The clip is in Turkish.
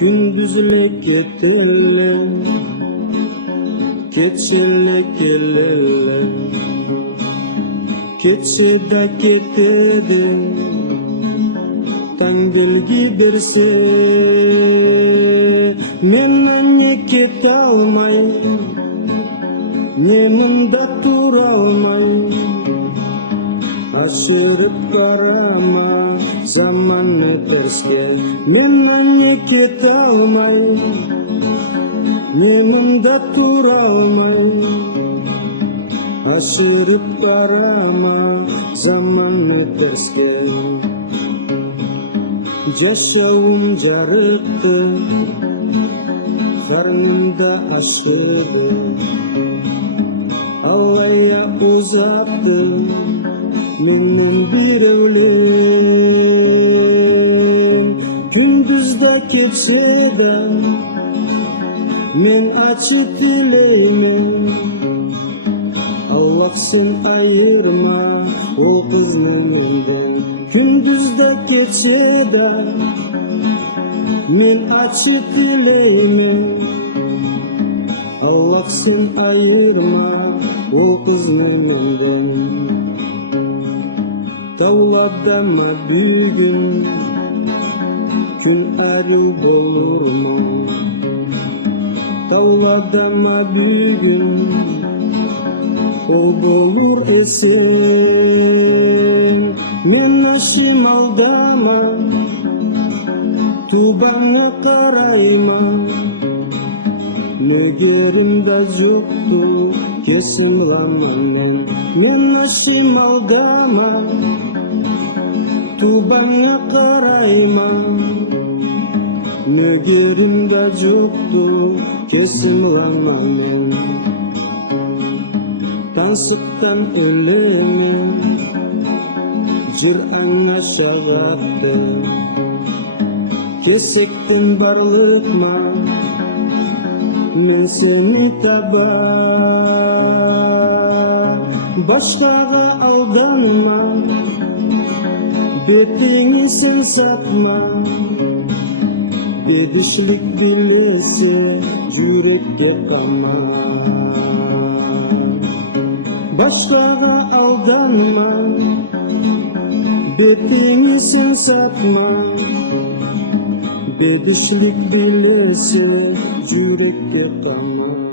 Gündüzle ketele, keçele kelele, keçe da ketedi, tan belgi berse, menden ne kete almay, nenin da turalmay, aşırıp karama zamanı terske, menden ne kete almay, nenin da turalmay, aşırıp karama zamanı terske. Yaşavım jarıktı, karnımda aşırdı, Allah'a uzattı, menden bir öğlen. Gündüzde keçede, men açık dileyim, Allah sen ayırma o kızını menden. Gündüzde keçede, men açık dileyim, Allah sen ayırma o kızını menden. Tavladama bugün, gün arı olur mu? Tavladama bugün, o bulur esen. Men aşım aldama, tubana karayma, mügerimde yoktu kesin ramenden. Men aşım aldama, tubana karayma, mügerimde yoktu kesin ramenden. Tansıktan öleyim, jir аңа şağattı, kesektin barlıkma, men seni tabar. Başkaga aldanma, betini sen satma, gedişlik bilese yürekке kama. Başkaga aldanma, betini sen satma, bedişlik bilese yürekке kama.